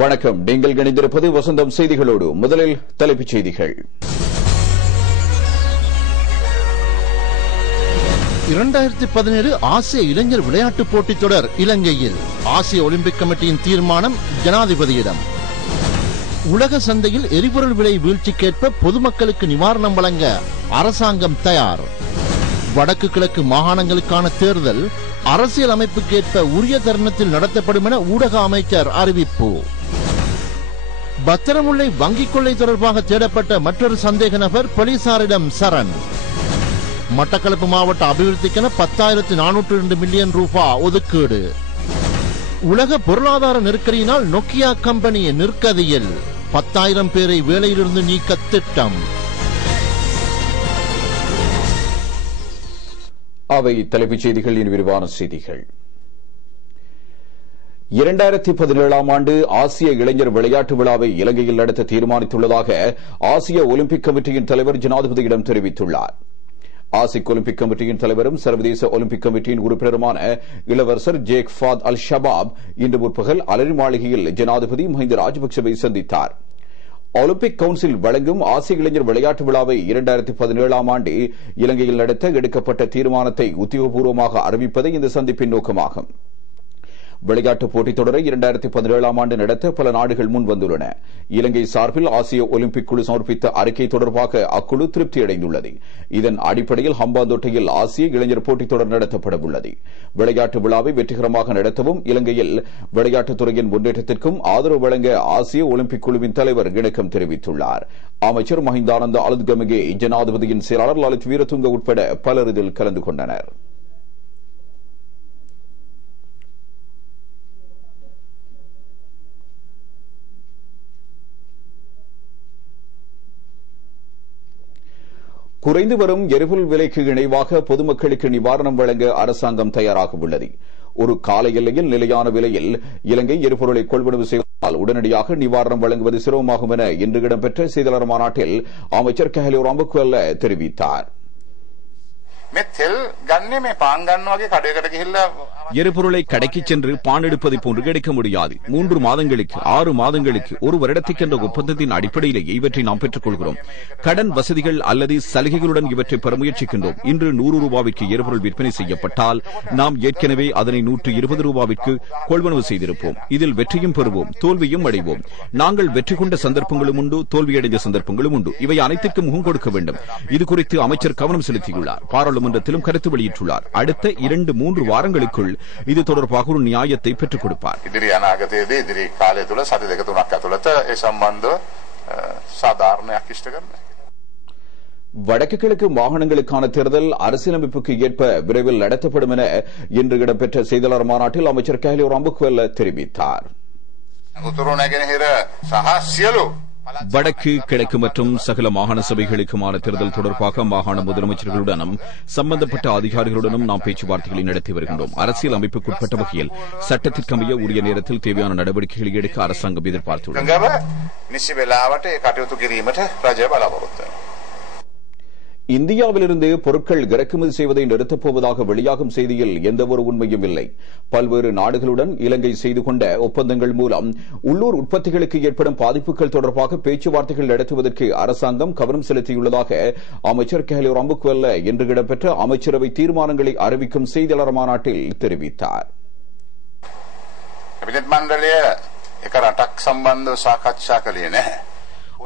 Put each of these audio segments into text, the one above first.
வணக்கம். நீங்கள் இணைந்திருப்பது வசந்தம் செய்திகளோடு. முதலில் தலைப்புச் செய்திகள். 2017 ஆசிய இளைஞர் விளையாட்டுப் போட்டித் தொடர் இலங்கையில். ஆசிய ஒலிம்பிக் கமிட்டியின் தீர்மானம் ஜனாதிபதியிடம். உலக சந்தையில் எரிபொருள் விலை வீழ்ச்சிக்கேற்ப பொதுமக்களுக்கு நிவாரணம் வழங்க அரசாங்கம் தயார். வடக்கு கிழக்கு மாகாணங்களுக்கான தேர்தல் அரசியல் அமைப்புக்கேற்ப உரிய தருணத்தில் நடத்தப்படும் என ஊடக அமைச்சர் அறிவிப்பு. பத்திரமுல்லை வங்கிக் கொள்ளை தொடர்பாக தேடப்பட்ட மற்றொரு சந்தேக நபர் போலீசாரிடம் சரண். மட்டக்களப்பு மாவட்ட அபிவிருத்திக்கென 10,402 மில்லியன் ரூபாய் ஒதுக்கீடு. உலக பொருளாதார நெருக்கடியினால் நோக்கியா கம்பெனி நிற்கதியில். 10,000 பேரை வேலையிலிருந்து நீக்க திட்டம். அவை தலைப்புச் செய்திகளின் விரிவான செய்திகள். 2017ஆம் ஆண்டு ஆசிய இளைஞர் விளையாட்டு விழாவை இலங்கையில் நடத்த தீர்மானித்துள்ளதாக ஆசிய ஒலிம்பிக் கமிட்டியின் தலைவர் ஜனாதிபதியிடம் தெரிவித்துள்ளார். ஆசிக் ஒலிம்பிக் கமிட்டியின் தலைவரும் சர்வதேச ஒலிம்பிக் கமிட்டியின் உறுப்பினருமான இளவரசர் ஜேக் ஃபாத் அல் ஷபாப் இன்று முற்பகல் அலரி மாளிகையில் ஜனாதிபதி மஹிந்த ராஜபக்சவை சந்தித்தார். ஒலிம்பிக் கவுன்சில் வழங்கும் ஆசிய இளைஞர் விளையாட்டு விழாவை 2017ஆம் ஆண்டு இலங்கையில் நடத்த எடுக்கப்பட்ட தீர்மானத்தை உத்தியோகபூர்வமாக அறிவிப்பதே இந்த சந்திப்பின் நோக்கமாகும். விளையாட்டுப் போட்டித் தொடரை 2017ஆம் ஆண்டு நடத்த பல நாடுகள் முன்வந்துள்ளன. இலங்கை சார்பில் ஆசிய ஒலிம்பிக் குழு சமர்ப்பித்த அறிக்கை தொடர்பாக அக்குழு திருப்தியடைந்துள்ளது. இதன் அடிப்படையில் ஹம்பாந்தோட்டையில் ஆசிய இளைஞர் போட்டித் தொடர் நடத்தப்படவுள்ளது. விளையாட்டு விழாவை வெற்றிகரமாக நடத்தவும் இலங்கையில் விளையாட்டுத் துறையின் முன்னேற்றத்திற்கும் ஆதரவு வழங்க ஆசிய ஒலிம்பிக் குழுவின் தலைவர் இணக்கம் தெரிவித்துள்ளார். அமைச்சர் மஹிந்தானந்த அலுத்கமகே, ஜனாதிபதியின் செயலாளர் லலித் வீரதுங்க உட்பட பலர் இதில் கலந்து கொண்டனர். குறைந்து வரும் எரிபொருள் விலைக்கு இணைவாக பொதுமக்களுக்கு நிவாரணம் வழங்க அரசாங்கம் தயாராக உள்ளது. ஒரு கால எல்லையில் நிலையான விலையில் இலங்கை எரிபொருளை கொள்வனவு செய்வதால் உடனடியாக நிவாரணம் வழங்குவது சிரமமாகும் என இன்று இடம்பெற்ற செய்தியாளர் மாநாட்டில் அமைச்சர் கஹலிய ரம்புக்வெல்ல தெரிவித்தார். எரிபொருளை கடைக்கு சென்று பான் எடுப்பதை போன்று கிடைக்க முடியாது. 3 மாதங்களுக்கு 6 மாதங்களுக்கு ஒரு வருடத்துக்கென்ற ஒப்பந்தத்தின் அடிப்படையிலேயே இவற்றை நாம் பெற்றுக் கொள்கிறோம். கடன் வசதிகள் அல்லது சலுகைகளுடன் இவற்றை பெற முயற்சிக்கின்றோம். இன்று 100 ரூபாவிற்கு எரிபொருள் விற்பனை செய்யப்பட்டால் நாம் ஏற்கனவே அதனை 120 ரூபாவிற்கு கொள்வனவு செய்திருப்போம். இதில் வெற்றியும் பெறுவோம், தோல்வியும் அடைவோம். நாங்கள் வெற்றி கொண்ட சந்தர்ப்பங்களும் உண்டு, தோல்வியடைந்த சந்தர்ப்பங்களும் உண்டு. இவை அனைத்திற்கும் முகம் கொடுக்க வேண்டும். இதுகுறித்து அமைச்சர் கவனம் செலுத்தியுள்ளார். பாராளுமன்றத்திலும் கருத்து வெளியிட்டுள்ளார். அடுத்த 2-3 வாரங்களுக்குள் இது தொடர்பாக ஒரு நியாயத்தை பெற்றுக் கொடுப்பார். வடக்கு கிழக்கு மாகாணங்களுக்கான தேர்தல் அரசியலமைப்புக்கு ஏற்ப விரைவில் நடத்தப்படும் என இன்று இடம்பெற்ற செய்தியாளர் மாநாட்டில் அமைச்சர் கஹலிய ரம்புக்வெல்ல தெரிவித்தார். வடக்கு கிழக்கு மற்றும் சகல மாகாண சபைகளுக்குமான தேர்தல் தொடர்பாக மாகாண முதலமைச்சர்களுடனும் சம்பந்தப்பட்ட அதிகாரிகளுடனும் நாம் பேச்சுவார்த்தைகளை நடத்தி வருகின்றோம். அரசியல் அமைப்புக்குட்பட்ட வகையில் சட்டத்திற்கமைய உரிய நேரத்தில் தேவையான நடவடிக்கைகளை எடுக்க அரசாங்கம் எதிர்பார்த்துள்ளது. இந்தியாவிலிருந்து பொருட்கள் இறக்குமதி செய்வதை நிறுத்தப் போவதாக வெளியாகும் செய்தியில் எந்தவொரு உண்மையும் இல்லை. பல்வேறு நாடுகளுடன் இலங்கை செய்து கொண்ட ஒப்பந்தங்கள் மூலம் உள்ளூர் உற்பத்திகளுக்கு ஏற்படும் பாதிப்புகள் தொடர்பாக பேச்சுவார்த்தைகள் நடத்துவதற்கு அரசாங்கம் கவனம் செலுத்தியுள்ளதாக அமைச்சர் கஹலிய ரம்புக்வெல்ல இன்று இடம்பெற்ற அமைச்சரவை தீர்மானங்களை அறிவிக்கும் செய்தியாளர் மாநாட்டில் தெரிவித்தார்.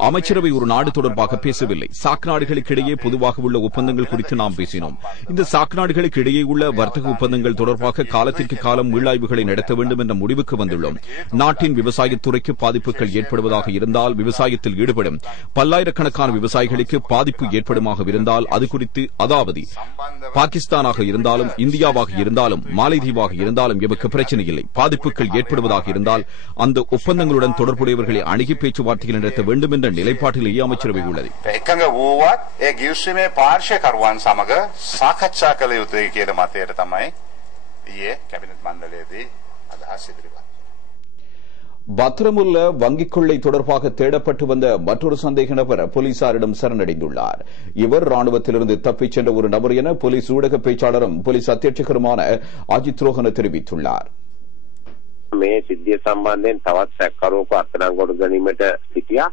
அமைச்சரவை ஒரு நாடு தொடர்பாக பேசவில்லை. சாக் நாடுகளுக்கு இடையே பொதுவாக உள்ள ஒப்பந்தங்கள் குறித்து நாம் பேசினோம். இந்த சாக் நாடுகளுக்கு இடையே உள்ள வர்த்தக ஒப்பந்தங்கள் தொடர்பாக காலத்திற்கு காலம் மீளாய்வுகளை நடத்த வேண்டும் என்ற முடிவுக்கு வந்துள்ளோம். நாட்டின் விவசாயத்துறைக்கு பாதிப்புகள் ஏற்படுவதாக இருந்தால், விவசாயத்தில் ஈடுபடும் பல்லாயிரக்கணக்கான விவசாயிகளுக்கு பாதிப்பு ஏற்படுமாக இருந்தால், அது குறித்து, அதாவது பாகிஸ்தானாக இருந்தாலும் இந்தியாவாக இருந்தாலும் மாலைதீவாக இருந்தாலும் எமக்கு பிரச்சனை இல்லை. பாதிப்புகள் ஏற்படுவதாக இருந்தால் அந்த ஒப்பந்தங்களுடன் தொடர்புடையவர்களை அணுகி பேச்சுவார்த்தைகள் நடத்த வேண்டும் என்ற நிலைப்பாட்டிலேயே அமைச்சரவை உள்ளது. பத்திரமுல்ல வங்கிக் கொள்ளை தொடர்பாக தேடப்பட்டு வந்த மற்றொரு சந்தேக நபர் போலீசாரிடம் சரணடைந்துள்ளார். இவர் ராணுவத்திலிருந்து தப்பிச் சென்ற ஒரு நபர் என போலீஸ் ஊடக பேச்சாளரும் போலீஸ் அத்தியட்சகருமான அஜித் ரோஹன தெரிவித்துள்ளார். මේ මේ සිද්ධිය සම්බන්ධයෙන් තවත් සැකකරුවෙකු අත්අඩංගුවට ගැනීමට සිටියා.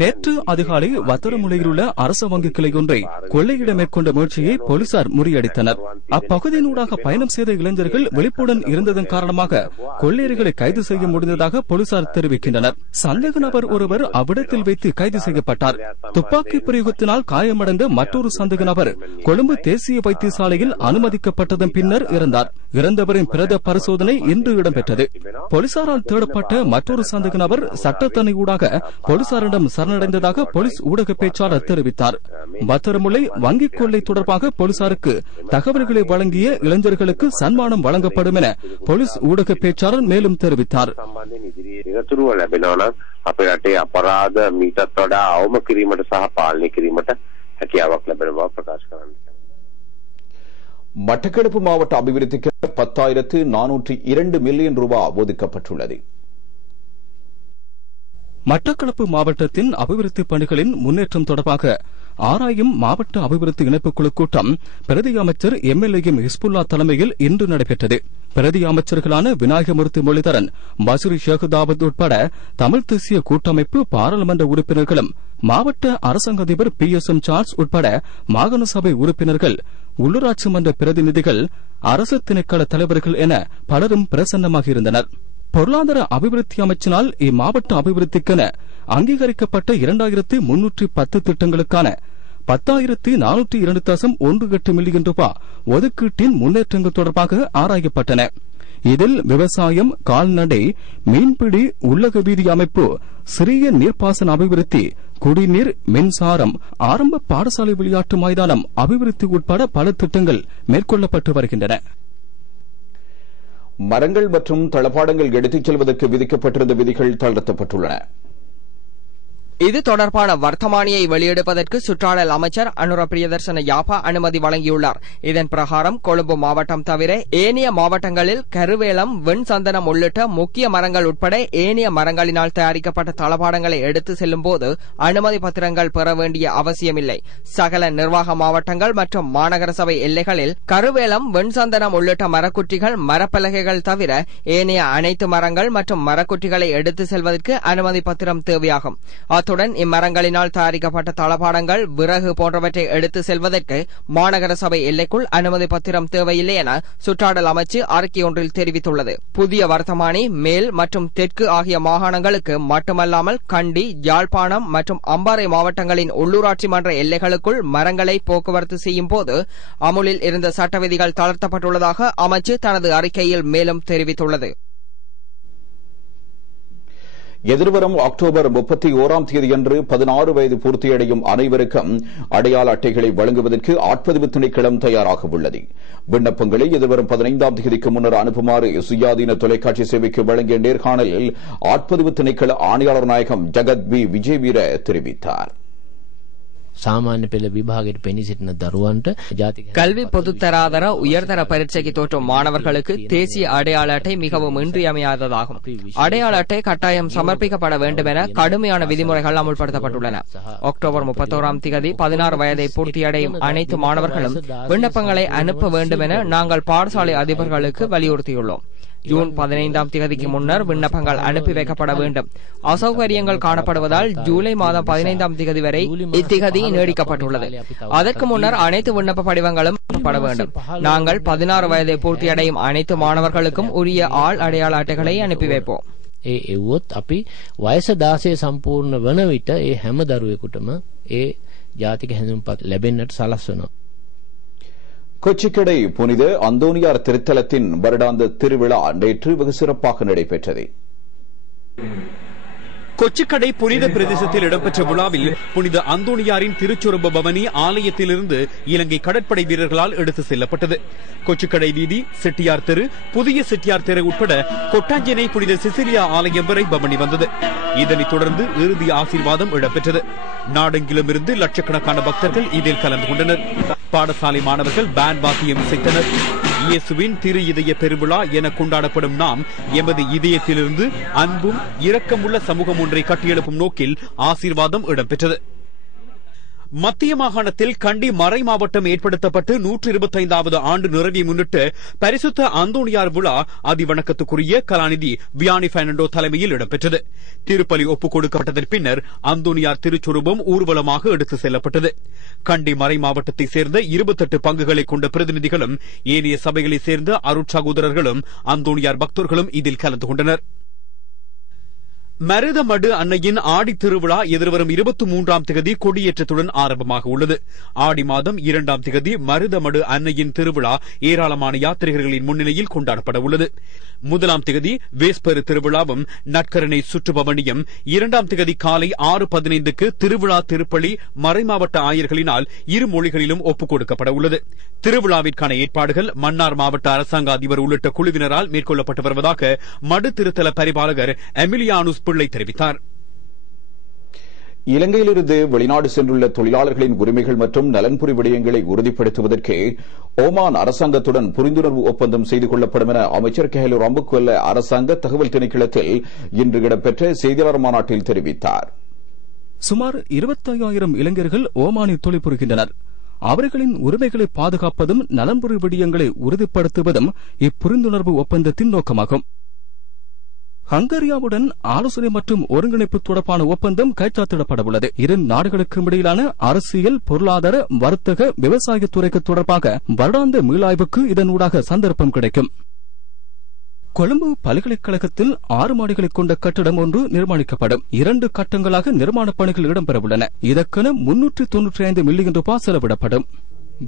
நேற்று அதிகாலை வத்தரமுலையில் உள்ள அரச வங்கி கிளை ஒன்றை கொள்ளையிட மேற்கொண்ட முயற்சியை போலீசார் முறியடித்தனர். அப்பகுதியினூடாக பயணம் செய்த இளைஞர்கள் விழிப்புடன் இருந்ததன் காரணமாக கொள்ளையர்களை கைது செய்ய முடிந்ததாக போலீசார் தெரிவிக்கின்றனர். சந்தேக நபர் ஒருவர் அவ்விடத்தில் வைத்து கைது செய்யப்பட்டார். துப்பாக்கி பிரயோகத்தினால் காயமடைந்த மற்றொரு சந்தேக நபர் கொழும்பு தேசிய வைத்தியசாலையில் அனுமதிக்கப்பட்டதன் பின்னர் இறந்தார். இறந்தவரின் பிரேத பரிசோதனை இன்று இடம்பெற்றது. போலீசாரால் தேடப்பட்ட மற்றொரு சந்தேக நபர் சட்டத்தணியூடாக போலீசாரிடம் சரணடைந்ததாக போலீஸ் ஊடக பேச்சாளர் தெரிவித்தார். பத்திரமுலை வங்கிக் கொள்ளை தொடர்பாக போலீசாருக்கு தகவல்களை வழங்கிய இளைஞர்களுக்கு சன்மானம் வழங்கப்படும் என போலீஸ் ஊடக பேச்சாளர் மேலும் தெரிவித்தார். மட்டக்களப்பு மாவட்ட அபிவிருத்திக்கு 10,402 மில்லியன் ரூபாய் ஒதுக்கப்பட்டுள்ளது. மட்டக்களப்பு மாவட்டத்தின் அபிவிருத்தி பணிகளின் முன்னேற்றம் தொடர்பாக ஆராயும் மாவட்ட அபிவிருத்தி இணைப்புக்குழு கூட்டம் பிரதி அமைச்சர் எம்எல்ஏஎம் ஹிஸ்புல்லா தலைமையில் இன்று நடைபெற்றது. பிரதி அமைச்சர்களான விநாயகமூர்த்தி முரளிதரன், பசுரி ஷேகுதாவத் உட்பட தமிழ் தேசிய கூட்டமைப்பு பாராளுமன்ற உறுப்பினர்களும், மாவட்ட அரசாங்க அதிபர் PSM சார்ல்ஸ் உட்பட மாகாண சபை உறுப்பினர்கள், உள்ளூராட்சி மன்ற பிரதிநிதிகள், அரசு திணைக்கள தலைவர்கள் என பலரும் பிரசன்னமாக இருந்தனர். பொருளாதார அபிவிருத்தி அமைச்சினால் இம்மாவட்ட அபிவிருத்திக்கென அங்கீகரிக்கப்பட்ட 2,310 திட்டங்களுக்கான 10,402.18 மில்லியன் ரூபாய் ஒதுக்கீட்டின் முன்னேற்றங்கள் தொடர்பாக ஆராயப்பட்டன. இதில் விவசாயம், கால்நடை, மீன்பிடி, உள்ளக வீதி அமைப்பு, சிறிய நீர்ப்பாசன அபிவிருத்தி, குடிநீர், மின்சாரம், ஆரம்ப பாடசாலை விளையாட்டு மைதானம் அபிவிருத்தி உட்பட பல திட்டங்கள் மேற்கொள்ளப்பட்டு வருகின்றன. மரங்கள் மற்றும் தளபாடங்கள் எடுத்துச் செல்வதற்கு விதிக்கப்பட்டிருந்த விதிகள் தளர்த்தப்பட்டுள்ளன. இது தொடர்பான வர்த்தமானியை வெளியிடுவதற்கு சுற்றாடல் அமைச்சர் அனுர பிரியதர்சன யாப்பா அனுமதி வழங்கியுள்ளார். இதன் பிரகாரம் கொழும்பு மாவட்டம் தவிர ஏனைய மாவட்டங்களில் கருவேலம், வெண் சந்தனம் உள்ளிட்ட முக்கிய மரங்கள் உட்பட ஏனைய மரங்களினால் தயாரிக்கப்பட்ட தளபாடங்களை எடுத்து செல்லும் போது அனுமதி பத்திரங்கள் பெற வேண்டிய அவசியமில்லை. சகல நிர்வாக மாவட்டங்கள் மற்றும் மாநகர சபை எல்லைகளில் கருவேலம், வெண் சந்தனம் உள்ளிட்ட மரக்குற்றிகள், மரப்பலகைகள் தவிர ஏனைய அனைத்து மரங்கள் மற்றும் மரக்குற்றிகளை எடுத்து செல்வதற்கு அனுமதி பத்திரம் தேவையாகும். அத்துடன் இம்மரங்களினால் தயாரிக்கப்பட்ட தளபாடங்கள், விறகு போன்றவற்றை எடுத்து செல்வதற்கு மாநகர சபை எல்லைக்குள் அனுமதி பத்திரம் தேவையில்லை என சுற்றாடல் அமைச்சு அறிக்கை ஒன்றில் தெரிவித்துள்ளது. புதிய வர்த்தமானி மேல் மற்றும் தெற்கு ஆகிய மாகாணங்களுக்கு மட்டுமல்லாமல் கண்டி, யாழ்ப்பாணம் மற்றும் அம்பாறை மாவட்டங்களின் உள்ளூராட்சி மன்ற எல்லைகளுக்குள் மரங்களை போக்குவரத்து செய்யும் போது அமுலில் இருந்த சட்ட விதிகள் தளர்த்தப்பட்டுள்ளதாக அமைச்சு தனது அறிக்கையில் மேலும் தெரிவித்துள்ளது. எதிர்வரும் அக்டோபர் 31ஆம் தேதியன்று 16 வயது பூர்த்தியடையும் அனைவருக்கும் அடையாள அட்டைகளை வழங்குவதற்கு ஆட்பதிவு திணைக்களம் தயாராக உள்ளது. விண்ணப்பங்களை எதிர்வரும் 15ஆம் தேதிக்கு முன்னர் அனுப்புமாறு சுயாதீன தொலைக்காட்சி சேவைக்கு வழங்கிய நேர்காணலில் ஆட்பதிவு திணைக்கள ஆணையாளர் நாயகம் ஜகத் பி விஜயவீர தெரிவித்தார். சாமானிய பெல விபாகයට பெනී සිටින දරුවන්ට ජාතික கல்வி பொதுத்தராதர உயர்தர பரீட்சைக்கு தோற்றும் மாணவர்களுக்கு தேசிய அடையாள அட்டை மிகவும் இன்றியமையாததாகும். அடையாள அட்டை கட்டாயம் சமர்ப்பிக்கப்பட வேண்டும் என கடுமையான விதிமுறைகள் அமுல்படுத்தப்பட்டுள்ளன. அக்டோபர் 31ஆம் தேதி 16 வயதை பூர்த்தியடையும் அனைத்து மாணவர்களும் விண்ணப்பங்களை அனுப்ப வேண்டும் என நாங்கள் பாடசாலை அதிபர்களுக்கு வலியுறுத்தியுள்ளோம். ஜூன் 15ஆம் தேதிக்கு முன்னர் விண்ணப்பங்கள் அனுப்பி வைக்கப்பட வேண்டும். அசௌகரியங்கள் காணப்படுவதால் ஜூலை மாதம் 15ஆம் தேதி வரை இத்திகதி நீடிக்கப்பட்டுள்ளது. அதற்கு முன்னர் அனைத்து விண்ணப்ப படிவங்களும் பட வேண்டும். நாங்கள் 16 வயதை பூர்த்தியடையும் அனைத்து மாணவர்களுக்கும் உரிய ஆள் அடையாள அட்டைகளை அனுப்பி வைப்போம். එව්වොත් අපි වයස 16 සම්පූර්ණ වන විට ඒ හැම දරුවෙකුටම ඒ ජාතික හැඳුම්පත් ලැබෙන්නට සලස්වනවා. கொச்சிக்கடை புனித அந்தோனியார் திருத்தலத்தின் வருடாந்த திருவிழா நேற்று வெகு சிறப்பாக நடைபெற்றது. கொச்சிக்கடை புனித பிரதேசத்தில் இடம்பெற்ற விழாவில் புனித அந்தோணியாரின் திருச்சொருப பவனி ஆலயத்திலிருந்து இலங்கை கடற்படை வீரர்களால் எடுத்து செல்லப்பட்டது. கொச்சிக்கடை வீதி, செட்டியார் தெரு, புதிய செட்டியார் தெரு உட்பட கொட்டாஞ்சேனை புனித சிசிலியா ஆலயம் வரை பவனி வந்தது. இதனைத் தொடர்ந்து இறுதி ஆசீர்வாதம் இடம்பெற்றது. நாடெங்கிலும் இருந்து லட்சக்கணக்கான பக்தர்கள் இதில் கலந்து கொண்டனர். பாடசாலை மாணவர்கள் பேண்ட் வாத்தியம் இசைத்தனர். இயேசுவின் திரு இதய பெருவிழா என கொண்டாடப்படும் நாம் எமது இதயத்திலிருந்து அன்பும் இரக்கமுள்ள சமூகம் ஒன்றை கட்டியெழுப்பும் நோக்கில் ஆசீர்வாதம் இடம்பெற்றது. மத்திய மாகாணத்தில் கண்டி மறை மாவட்டம் ஏற்படுத்தப்பட்டு 125வது ஆண்டு நிறைவை முன்னிட்டு பரிசுத்த அந்தோணியார் விழா அதிவணக்கத்துக்குரிய கலாநிதி வியானி பெர்னாண்டோ தலைமையில் இடம்பெற்றது. திருப்பலி ஒப்புக் கொடுக்கப்பட்டதன் பின்னர் அந்தோணியார் திருச்சுரூபம் ஊர்வலமாக எடுத்துச் செல்லப்பட்டது. கண்டி மறை மாவட்டத்தைச் சேர்ந்த 28 பங்குகளை கொண்ட பிரதிநிதிகளும் ஏனைய சபைகளைச் சேர்ந்த அருட்சகோதரர்களும் அந்தோணியார் பக்தர்களும் இதில் கலந்து கொண்டனர். மருதமடு அன்னையின் ஆடி திருவிழா எதிர்வரும் 23ஆம் திகதி கொடியேற்றத்துடன் ஆரம்பமாக உள்ளது. ஆடி மாதம் 2ஆம் திகதி மருதமடு அன்னையின் திருவிழா ஏராளமான யாத்திரிகர்களின் முன்னிலையில் கொண்டாடப்பட உள்ளது. 1ஆம் திகதி வேஸ்பெரு திருவிழாவும் நட்கரணை சுற்றுப்பவனியும், 2ஆம் திகதி காலை 6:15க்கு திருவிழா திருப்பலி மறைமாவட்ட ஆயர்களினால் இரு மொழிகளிலும் ஒப்புக் கொடுக்கப்பட உள்ளது. திருவிழாவிற்கான ஏற்பாடுகள் மன்னார் மாவட்ட அரசாங்க அதிபர் உள்ளிட்ட குழுவினரால் மேற்கொள்ளப்பட்டு வருவதாக மடு திருத்தல பரிபாலகர் எமிலியானுஸ் பிள்ளை தெரிவித்தார். இலங்கையிலிருந்து வெளிநாடு சென்றுள்ள தொழிலாளர்களின் உரிமைகள் மற்றும் நலன்புரி விடயங்களை உறுதிப்படுத்துவதற்கு ஓமான் அரசாங்கத்துடன் புரிந்துணர்வு ஒப்பந்தம் செய்து கொள்ளப்படும் என அமைச்சர் கெஹலு ரம்புக்வெல்ல அரசாங்க தகவல் திணைக்களத்தில் இன்று இடம்பெற்ற செய்தியாளர் மாநாட்டில் தெரிவித்தார். சுமார் 25,000 இளைஞர்கள் ஓமானில் தொழில் புரிகின்றனர். அவர்களின் உரிமைகளை பாதுகாப்பதும் நலன்புரி விடயங்களை உறுதிப்படுத்துவதும் இப்புரிந்துணர்வு ஒப்பந்தத்தின் நோக்கமாகும். ஹங்கேரியாவுடன் ஆலோசனை மற்றும் ஒருங்கிணைப்பு தொடர்பான ஒப்பந்தம் கைச்சாத்திடப்பட உள்ளது. இரு நாடுகளுக்கும் இடையிலான அரசியல், பொருளாதார, வர்த்தக, விவசாயத்துறைக்கு தொடர்பாக வருடாந்த மீளாய்வுக்கு இதனூடாக சந்தர்ப்பம் கிடைக்கும். கொழும்பு பல்கலைக்கழகத்தில் 6 மாடிகளை கொண்ட கட்டடம் ஒன்று நிர்மாணிக்கப்படும். 2 கட்டங்களாக நிர்மாணப் பணிகள் இடம்பெறவுள்ளன. இதற்கென 395 மில்லியன் ரூபாய் செலவிடப்படும்.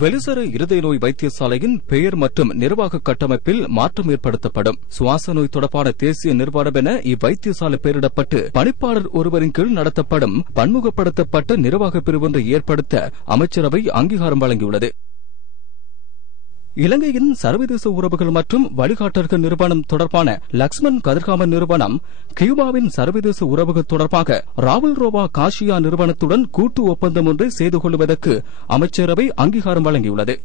வெளிசர இருதய நோய் வைத்தியசாலையின் பெயர் மற்றும் நிர்வாக கட்டமைப்பில் மாற்றம் ஏற்படுத்தப்படும். சுவாச நோய் தொடர்பான தேசிய நிர்வாகம் என இவ்வைத்தியசாலை பெயரிடப்பட்டு பணிப்பாளர் ஒருவரின் கீழ் நடத்தப்படும் பன்முகப்படுத்தப்பட்ட நிர்வாக பிரிவு ஒன்றை ஏற்படுத்த அமைச்சரவை அங்கீகாரம் வழங்கியுள்ளது. இலங்கையின் சர்வதேச உறவுகள் மற்றும் வழிகாட்டல்கள் நிறுவனம் தொடர்பான லக்ஷ்மன் கதிர்காமன் நிறுவனம் கியூபாவின் சர்வதேச உறவுகள் தொடர்பாக ராவல் ரோவா காஷியா நிறுவனத்துடன் கூட்டு ஒப்பந்தம் ஒன்றை செய்து கொள்வதற்கு அமைச்சரவை அங்கீகாரம் வழங்கியுள்ளது.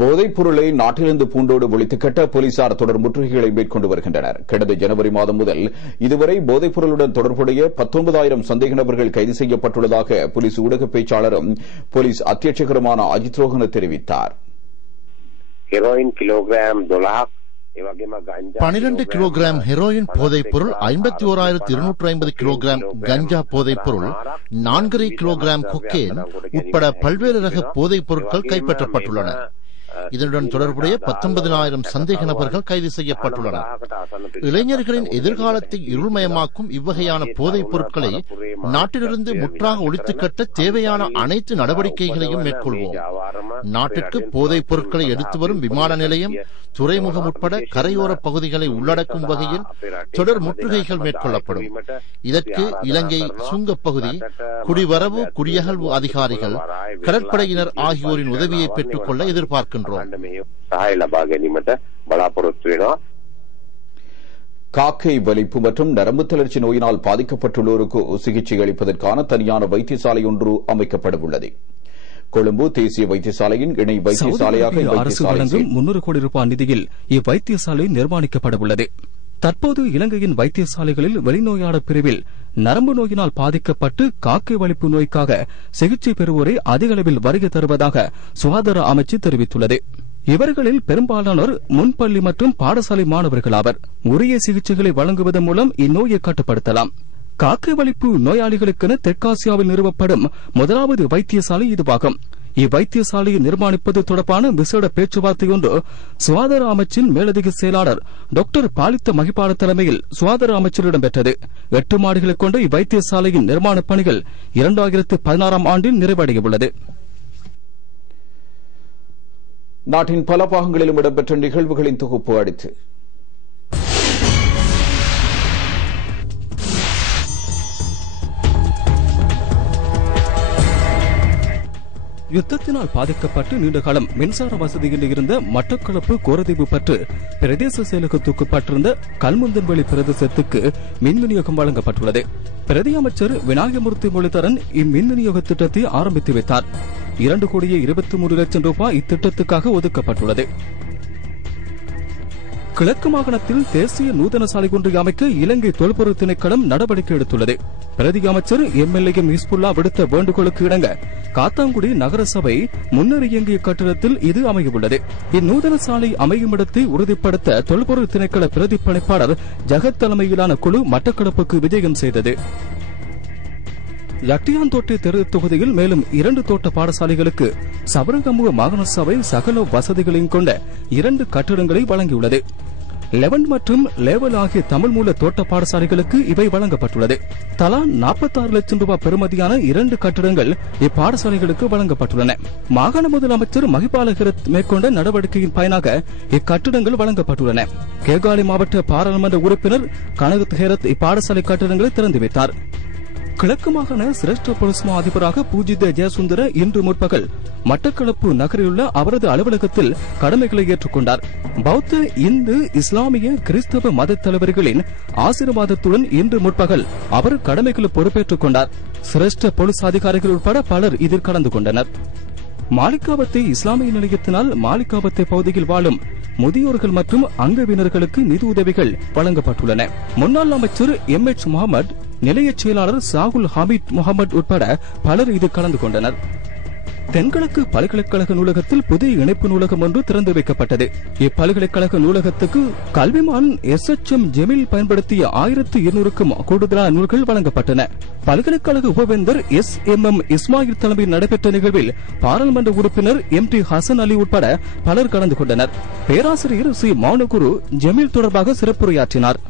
போதைப் பொருளை நாட்டிலிருந்து பூண்டோடு ஒழித்து கட்ட போலீசார் தொடர் முற்றுகைகளை மேற்கொண்டு வருகின்றனர். கடந்த ஜனவரி மாதம் முதல் இதுவரை போதைப் பொருளுடன் தொடர்புடைய 19,000 சந்தேக நபர்கள் கைது செய்யப்பட்டுள்ளதாக போலீஸ் ஊடக பேச்சாளரும் போலீஸ் அத்தியட்சகருமான அஜித் ரோஹன தெரிவித்தார். 12 கிலோகிராம் ஹெரோயின் போதைப் பொருள், 51,250 கிலோகிராம் கஞ்சா போதைப் பொருள், 4.5 கிலோகிராம் கொக்கேன் உட்பட பல்வேறு ரக போதைப் பொருட்கள் கைப்பற்றப்பட்டுள்ளன. இதனுடன் தொடர்புடைய 19,000 சந்தேக நபர்கள் கைது செய்யப்பட்டுள்ளனர். இளைஞர்களின் எதிர்காலத்தை இருள்மயமாக்கும் இவ்வகையான போதைப் பொருட்களை நாட்டிலிருந்து முற்றாக ஒழித்துக் கட்ட தேவையான அனைத்து நடவடிக்கைகளையும் மேற்கொள்வோம். நாட்டிற்கு போதைப் பொருட்களை எடுத்து வரும் விமான நிலையம், துறைமுகம் உட்பட கரையோர பகுதிகளை உள்ளடக்கும் வகையில் தொடர் முற்றுகைகள் மேற்கொள்ளப்படும். இதற்கு இலங்கை சுங்கப்பகுதி, குடிவரவு, குடியகழ்வு அதிகாரிகள், கடற்படையினர் ஆகியோரின் உதவியை பெற்றுக் கொள்ள எதிர்பார்க்கின்றோம். காக்கை வலிப்பு மற்றும் நரம்பு தளர்ச்சி நோயினால் பாதிக்கப்பட்டுள்ளோருக்கு சிகிச்சை அளிப்பதற்கான தனியான வைத்தியசாலை ஒன்று அமைக்கப்பட உள்ளது. கொழும்பு தேசிய வைத்தியசாலையின் இணை வைத்தியசாலையாக அரசு வழங்கும் 300 கோடி ரூபாய் நிதியில் இவ்வைத்தியசாலை நிர்மாணிக்கப்பட உள்ளது. தற்போது இலங்கையின் வைத்தியசாலைகளில் வெளிநோயாளர் பிரிவில் நரம்பு நோயினால் பாதிக்கப்பட்டு காக்கை வலிப்பு நோய்க்காக சிகிச்சை பெறுவோரை அதிக அளவில் வருகை தருவதாக சுகாதார அமைச்சு தெரிவித்துள்ளது. இவர்களில் பெரும்பாலானோர் முன்பள்ளி மற்றும் பாடசாலை மாணவர்கள் ஆவர். உரிய சிகிச்சைகளை வழங்குவதன் மூலம் இந்நோயை கட்டுப்படுத்தலாம். காக்கை வலிப்பு நோயாளிகளுக்கென தெற்காசியாவில் நிறுவப்படும் முதலாவது வைத்தியசாலை இதுவாகும். இவ்வைத்தியசாலையை நிர்மாணிப்பது தொடர்பான விசேட பேச்சுவார்த்தை ஒன்று சுகாதார அமைச்சின் மேலதிக செயலாளர் டாக்டர் பாலித்த மகிபால தலைமையில் சுகாதார அமைச்சர் இடம்பெற்றது. 8 மாடிகளை கொண்ட இவ்வைத்தியசாலையின் நிர்மாணப் பணிகள் 2016ஆம் ஆண்டில் நிறைவடைய உள்ளது. நாட்டின் பல பாகங்களிலும் இடம்பெற்ற நிகழ்வுகளின் தொகுப்பு அடுத்து யுத்தத்தினால் பாதிக்கப்பட்டு நீண்டகாலம் மின்சார வசதியில் இருந்த மட்டக்களப்பு கோரதீவு பற்று பிரதேச செயலகத்துக்குட்பட்டிருந்த கல்முந்தன்வெளி பிரதேசத்துக்கு மின் விநியோகம் வழங்கப்பட்டுள்ளது. பிரதி அமைச்சர் விநாயகமூர்த்தி முரளிதரன் இம்மின் விநியோக திட்டத்தை ஆரம்பித்து வைத்தார். 2,23,00,000 ரூபாய் இத்திட்டத்துக்காக ஒதுக்கப்பட்டுள்ளது. கிழக்கு மாகாணத்தில் தேசிய நூதன சாலை ஒன்றை அமைக்க இலங்கை தொல்பொருள் திணைக்களம் நடவடிக்கை எடுத்துள்ளது. பிரதி அமைச்சர் எம்எல்ஏ ஹிஸ்புல்லா விடுத்த வேண்டுகோளுக்கு இணங்க காத்தாங்குடி நகரசபை முன்னர் இயங்கிய கட்டிடத்தில் இது அமையவுள்ளது. இந்நூதன சாலை அமையும் இடத்தை உறுதிப்படுத்த தொல்பொருள் திணைக்கள பிரதிப்பணிப்பாளர் ஜகத் தலைமையிலான குழு மட்டக்களப்புக்கு விஜயம் செய்தது. லட்டியாந்தோட்டை தெரு தொகுதியில் மேலும் 2 தோட்ட பாடசாலைகளுக்கு சபரகமுக மாகாண சபை சகல வசதிகளையும் கொண்ட 2 கட்டிடங்களை வழங்கியுள்ளது. 11 மற்றும் லேவல் ஆகிய தமிழ் மூல தோட்ட பாடசாலைகளுக்கு இவை வழங்கப்பட்டுள்ளது. தலா 46 லட்சம் ரூபாய் பெறுமதியான 2 கட்டிடங்கள் இப்பாடசாலைகளுக்கு வழங்கப்பட்டுள்ளன. மாகாண முதலமைச்சர் மகிபால ஹெரத் மேற்கொண்ட நடவடிக்கையின் பயனாக இக்கட்டிடங்கள் வழங்கப்பட்டுள்ளன. கேகாலி மாவட்ட பாராளுமன்ற உறுப்பினர் கனகத் ஹெரத் இப்பாடசாலை கட்டிடங்களை திறந்து வைத்தார். கிழக்கு மாகாண சிரேஷ்ட போலீஸ் மா அதிபராக பூஜித ஜெயசுந்தர இன்று முற்பகல் மட்டக்களப்பு நகரிலுள்ள அவரது அலுவலகத்தில் கடமைகளை ஏற்றுக்கொண்டார். பௌத்த, இந்து, இஸ்லாமிய, கிறிஸ்தவ மத தலைவர்களின் ஆசீர்வாதத்துடன் இன்று முற்பகல் அவர் கடமைகளை பொறுப்பேற்றுக் கொண்டார். சிரேஷ்ட போலீஸ் அதிகாரிகள் உட்பட பலர் இதில் கலந்து கொண்டனர். மாலிகாவத்தை இஸ்லாமிய நிலையத்தினால் மாலிகாவத்தை பகுதியில் வாழும் முதியோர்கள் மற்றும் அங்கவினர்களுக்கு நிதி உதவிகள் வழங்கப்பட்டுள்ளன. முன்னாள் அமைச்சர் எம்எச் முகமது, நிலைய செயலாளர் சாகுல் ஹமீத் முகமது உட்பட பலர் இதில் கலந்து கொண்டனர். தென்கிழக்கு பல்கலைக்கழக நூலகத்தில் புதிய இணைப்பு நூலகம் ஒன்று திறந்து வைக்கப்பட்டது. இப்பல்கலைக்கழக நூலகத்துக்கு கல்விமான் SHM ஜெமில் பயன்படுத்திய 1200க்கும் கூடுதலான நூல்கள் வழங்கப்பட்டன. பல்கலைக்கழக உபவேந்தர் SMM இஸ்மாயில் தலைமையில் நடைபெற்ற நிகழ்வில் பாராளுமன்ற உறுப்பினர் MT ஹசன் அலி உட்பட பலர் கலந்து கொண்டனர். பேராசிரியர் சி மௌனகுரு ஜெமில் தொடர்பாக சிறப்புரையாற்றினார்.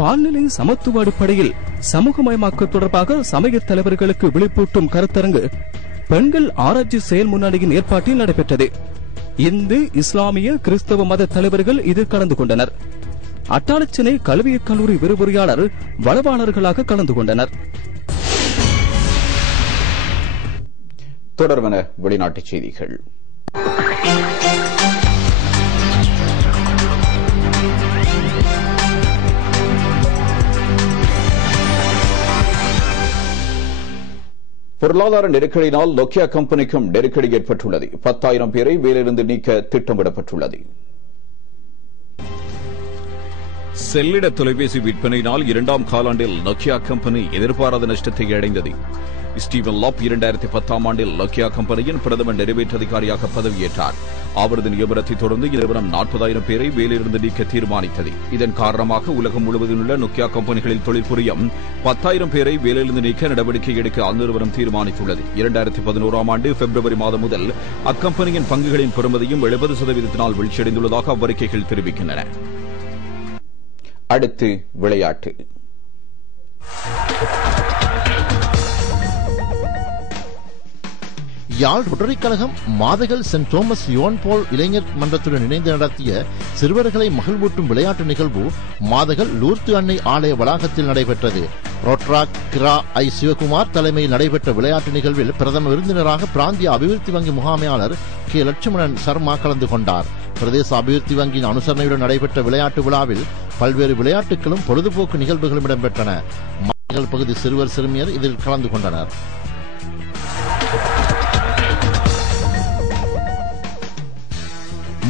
பால்நிலை சமத்துவ அடிப்படையில் சமூகமயமாக்கல் தொடர்பாக சமய தலைவர்களுக்கு விழிப்பூட்டும் கருத்தரங்கு பெண்கள் ஆராய்ச்சி செயல் முன்னணியின் ஏற்பாட்டில் நடைபெற்றது. இந்து, இஸ்லாமிய, கிறிஸ்தவ மத தலைவர்கள் இதில் கலந்து கொண்டனர். அட்டாளச்சனை கல்வியற் கல்லூரி விரிவுரையாளர் வளவாளர்களாக கலந்து கொண்டனர். தொடர்வன வெளிநாட்டுச் செய்திகள். பொருளாதார நெருக்கடியினால் நோக்கியா கம்பெனிக்கும் நெருக்கடி ஏற்பட்டுள்ளது. 10,000 பேரை வேலையிலிருந்து நீக்க திட்டமிடப்பட்டுள்ளது. செல்லிட தொலைபேசி விற்பனையினால் 2ஆம் காலாண்டில் நோக்கியா கம்பெனி எதிர்பாராத நஷ்டத்தை அடைந்தது. ஸ்டீவன் லாப் 2010ஆம் ஆண்டில் நோக்கியா கம்பெனியின் பிரதம நிறைவேற்று அதிகாரியாக பதவியேற்றார். அவரது நியமனத்தை தொடர்ந்து நிறுவனம் 40,000 பேரை வேலையிலிருந்து நீக்க தீர்மானித்தது. இதன் காரணமாக உலகம் முழுவதும் உள்ள நோக்கியா கம்பெனிகளில் தொழில் புரியும் 10,000 பேரை வேலையிலிருந்து நீக்க நடவடிக்கை எடுக்க அந்நிறுவனம் தீர்மானித்துள்ளது. 2011ஆம் ஆண்டு பிப்ரவரி மாதம் முதல் அக்கம்பெனியின் பங்குகளின் பெறுமதியும் 70% வீழ்ச்சியடைந்துள்ளதாக அவ்வறிக்கைகள் தெரிவிக்கின்றன. அடுத்து விளையாட்டு. யாழ் ரொட்டரி கழகம் மாதகள் சென்ட் தோமஸ் யோன் போல் இளைஞர் மன்றத்துடன் இணைந்து நடத்திய சிறுவர்களை மகிழ்வூட்டும் விளையாட்டு நிகழ்வு மாதகள் லூர்து அன்னை ஆலய வளாகத்தில் நடைபெற்றது. ரோட்ராக் கிரா ஐ சிவகுமார் தலைமையில் நடைபெற்ற விளையாட்டு நிகழ்வில் பிரதம விருந்தினராக பிராந்திய அபிவிருத்தி வங்கி முகாமையாளர் கே லட்சுமணன் சர்மா கலந்து கொண்டார். பிரதேச அபிவிருத்தி வங்கியின் அனுசரணையுடன் நடைபெற்ற விளையாட்டு விழாவில் பல்வேறு விளையாட்டுகளும் பொழுதுபோக்கு நிகழ்வுகளும் இடம்பெற்றன. மாதகள் பகுதி சிறுவர் சிறுமியர் இதில் கலந்து கொண்டனர்.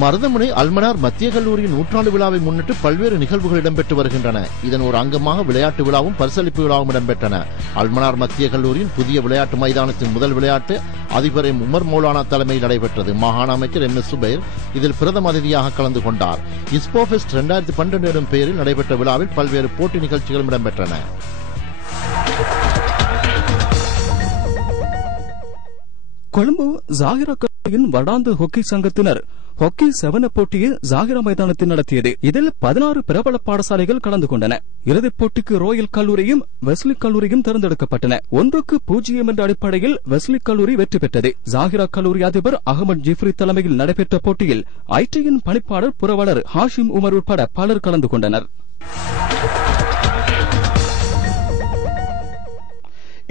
மருதமுனை அல்மனார் மத்திய கல்லூரியின் 100ஆண்டு விழாவை முன்னிட்டு பல்வேறு நிகழ்வுகள் இடம்பெற்று வருகின்றன. இதன் ஒரு அங்கமாக விளையாட்டு விழாவும் பரிசளிப்பு விழாவும் இடம்பெற்றன. அல்மனார் மத்திய கல்லூரியின் புதிய விளையாட்டு மைதானத்தின் முதல் விளையாட்டு அதிபர் உமர் மௌலானா தலைமையில் நடைபெற்றது. மாகாண அமைச்சர் MS சுபைர் இதில் பிரதம அதிதியாக கலந்து கொண்டார். இஸ்போ ஃபெஸ்ட் 2012 எனும் பெயரில் நடைபெற்ற விழாவில் பல்வேறு போட்டி நிகழ்ச்சிகளும் இடம்பெற்றன. கொழும்பு ஜாகிரா கல்லூரியின் வருடாந்த ஹாக்கி சங்கத்தினர் ஹாக்கி 7 போட்டியை ஜாகிரா மைதானத்தில் நடத்தியது. இதில் 16 பிரபல பாடசாலைகள் கலந்து கொண்டன. இறுதிப் போட்டிக்கு ரோயல் கல்லூரியும் வெஸ்லி கல்லூரியும் தேர்ந்தெடுக்கப்பட்டன. 1-0 என்ற அடிப்படையில் வெஸ்லி கல்லூரி வெற்றி பெற்றது. ஜாகிரா கல்லூரி அதிபர் அகமது ஜிப்ரி தலைமையில் நடைபெற்ற போட்டியில் ஐடியின் பணிப்பாளர் புரவலர் ஹாஷிம் உமர் உட்பட பலர் கலந்து கொண்டனர்.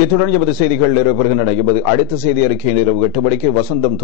இத்துடன் எமது செய்திகள் நிறைவு பெறுகின்றன. எமது அடுத்த செய்தி அறிக்கை இரவு 8 மணிக்கு வசந்தம்